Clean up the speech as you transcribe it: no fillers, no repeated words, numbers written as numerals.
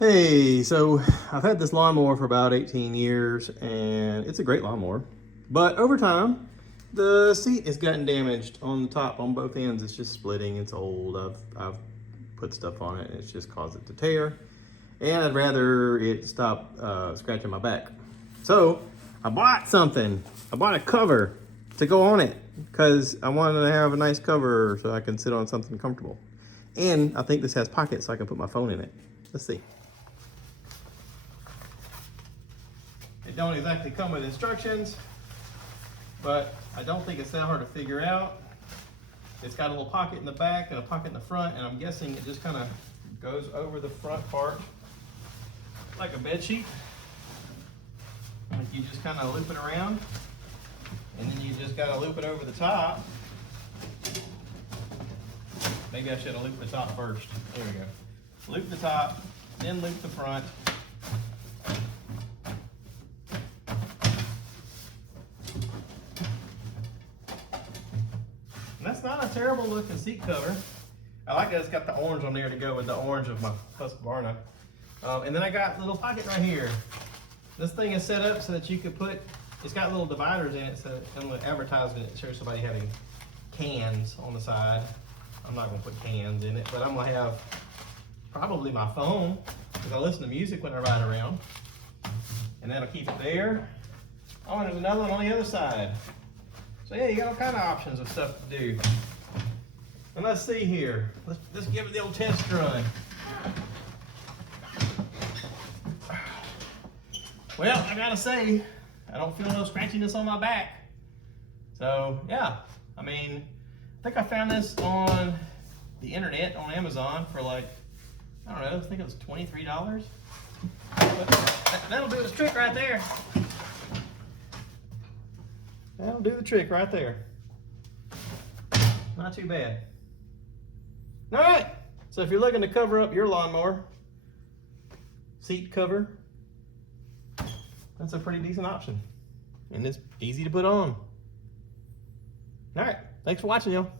Hey, so I've had this lawnmower for about 18 years and it's a great lawnmower. But over time, the seat has gotten damaged on the top, on both ends. It's just splitting, it's old. I've put stuff on it and it's just caused it to tear. And I'd rather it stop scratching my back. So I bought something. I bought a cover to go on it because I wanted to have a nice cover so I can sit on something comfortable. And I think this has pockets so I can put my phone in it. Let's see. It don't exactly come with instructions, but I don't think it's that hard to figure out. It's got a little pocket in the back and a pocket in the front, and I'm guessing it just kind of goes over the front part like a bed sheet. Like you just kind of loop it around, and then you just got to loop it over the top. Maybe I should have looped the top first. There we go. Loop the top, then loop the front. That's not a terrible looking seat cover. I like that it's got the orange on there to go with the orange of my Husqvarna. And then I got a little pocket right here. This thing is set up so that you could put, it's got little dividers in it, so in the advertisement it shows somebody having cans on the side. I'm not gonna put cans in it, but I'm gonna have probably my phone, because I listen to music when I ride around. And that'll keep it there. Oh, and there's another one on the other side. So yeah, you got all kind of options of stuff to do. And let's see here. Let's give it the old test run. Well, I gotta say, I don't feel no scratchiness on my back. So yeah, I mean, I think I found this on the internet, on Amazon for like, I don't know, I think it was $23. But that'll do its trick right there. That'll do the trick right there. Not too bad. All right, so if you're looking to cover up your lawnmower, seat cover, that's a pretty decent option. And it's easy to put on. All right, thanks for watching, y'all.